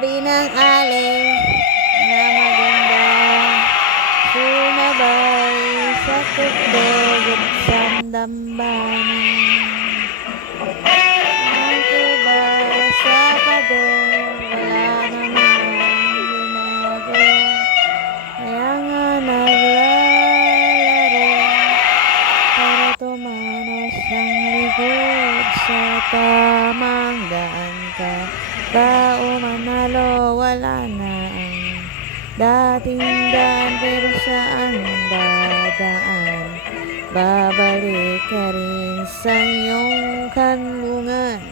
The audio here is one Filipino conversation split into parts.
tabi ng alin na magandang sumabay sa tuktog at sandambanan. Ang tuba sa pader, wala namang binago, kaya nga naglalaro para tumanos ang likod sa tamang daan ka ba o manalo. Wala na ang dating daan, pero saan dadaan? Babalik ka rin sa iyong kanlungan,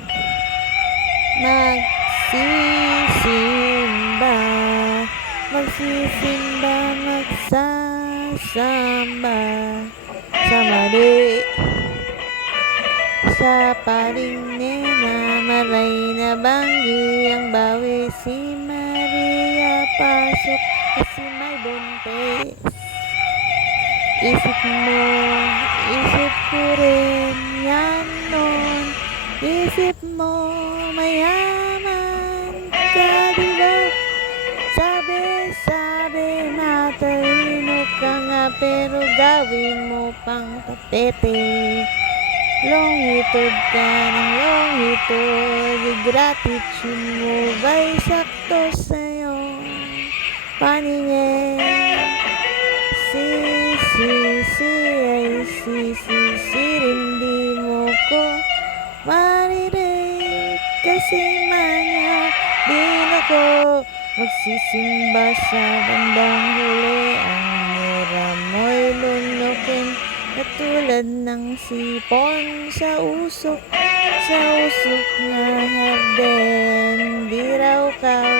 magsisimba, magsasamba sa mali, sa paling nena, malay na banggi ang bawi. Si Maria pasok kasi may buntis. Isip mo, isip ko rin yan nun. Isip mo, mayaman ka, diba? Sabi, matalino ka nga, pero gawin mo pang tapete. Longitude ka ng longitude, gratitude mo ba'y sakto sa'yo? Paningin, hindi mo ko marinig, kasi manya din ako magsisimba sa bandang huli. Ang mura mo'y lunukin katulad ng sipon sa usok na harden. Di raw kaw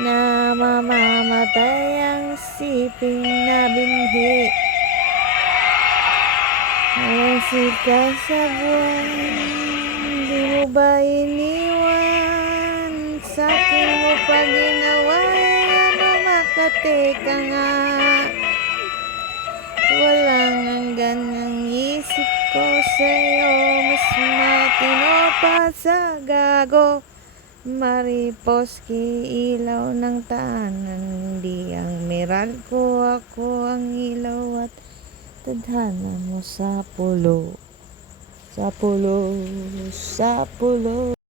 na mamamatay ang siping na binhi. Ang sikat sa buwan, di mo ba iniwan? Sa'kin mo pa ginawa, ano Makati ka nga. Walang hanggan ang isip ko sa'yo, mas matino pa sa gago. Mariposki, ilaw ng tahanan, di ang Meralco, ako ang ilaw at tadhana mo sa pulo.